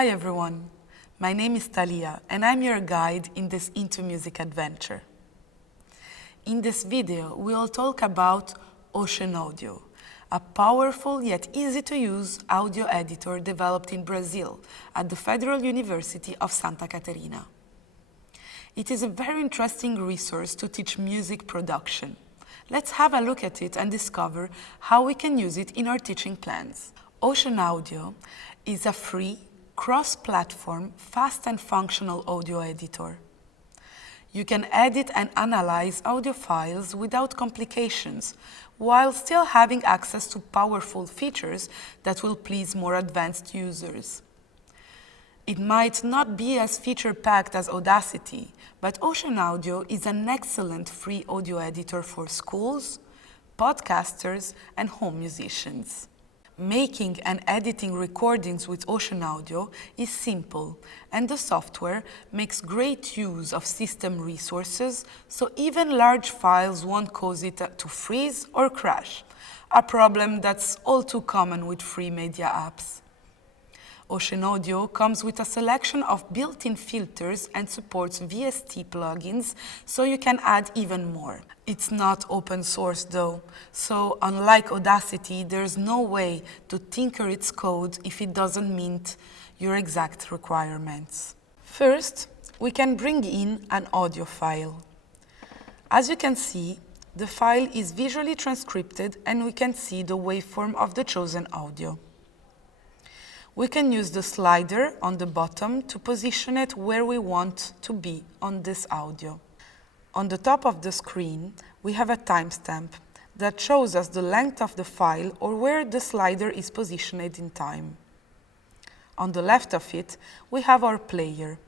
Hi everyone, my name is Talia and I'm your guide in this intoMUSIC adventure. In this video, we'll talk about OCENAUDIO, a powerful yet easy to use audio editor developed in Brazil at the Federal University of Santa Catarina. It is a very interesting resource to teach music production. Let's have a look at it and discover how we can use it in our teaching plans. OCENAUDIO is a free, cross-platform, fast and functional audio editor. You can edit and analyze audio files without complications, while still having access to powerful features that will please more advanced users. It might not be as feature-packed as Audacity, but OCENAUDIO is an excellent free audio editor for schools, podcasters, and home musicians. Making and editing recordings with OCENAUDIO is simple, and the software makes great use of system resources, so even large files won't cause it to freeze or crash, a problem that's all too common with free media apps. OCENAUDIO comes with a selection of built-in filters and supports VST plugins, so you can add even more. It's not open source though, so unlike Audacity, there's no way to tinker its code if it doesn't meet your exact requirements. First, we can bring in an audio file. As you can see, the file is visually transcripted and we can see the waveform of the chosen audio. We can use the slider on the bottom to position it where we want to be on this audio. On the top of the screen, we have a timestamp that shows us the length of the file or where the slider is positioned in time. On the left of it, we have our player.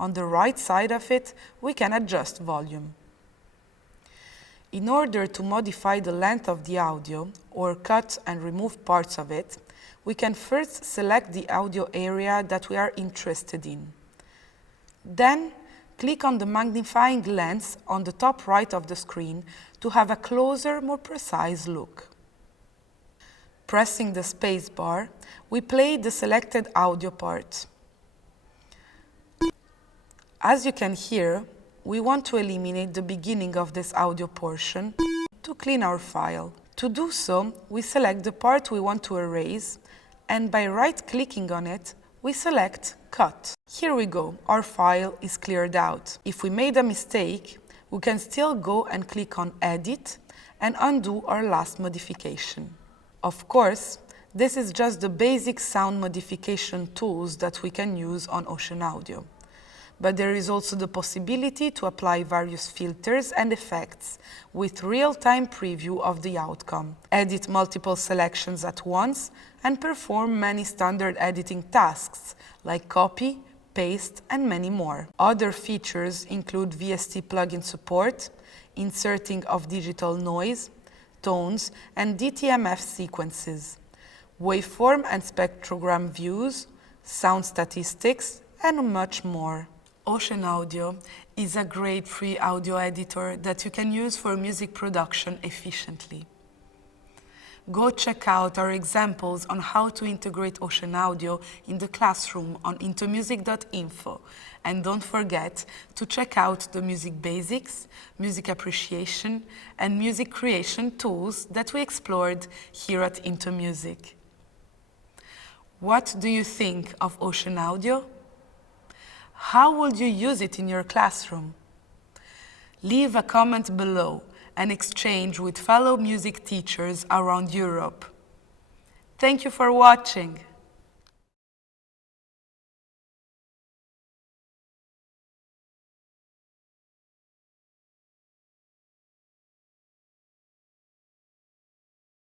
On the right side of it, we can adjust volume. In order to modify the length of the audio or cut and remove parts of it, we can first select the audio area that we are interested in. Then, click on the magnifying lens on the top right of the screen to have a closer, more precise look. Pressing the space bar, we play the selected audio part. As you can hear, we want to eliminate the beginning of this audio portion to clean our file. To do so, we select the part we want to erase, and by right-clicking on it, we select Cut. Here we go, our file is cleared out. If we made a mistake, we can still go and click on Edit and undo our last modification. Of course, this is just the basic sound modification tools that we can use on OCENAUDIO. But there is also the possibility to apply various filters and effects with real-time preview of the outcome, edit multiple selections at once, and perform many standard editing tasks like copy, paste, and many more. Other features include VST plugin support, inserting of digital noise, tones, and DTMF sequences, waveform and spectrogram views, sound statistics, and much more. OCENAUDIO is a great free audio editor that you can use for music production efficiently. Go check out our examples on how to integrate OCENAUDIO in the classroom on intomusic.info, and don't forget to check out the music basics, music appreciation, and music creation tools that we explored here at intoMUSIC. What do you think of OCENAUDIO? How would you use it in your classroom? Leave a comment below and exchange with fellow music teachers around Europe. Thank you for watching.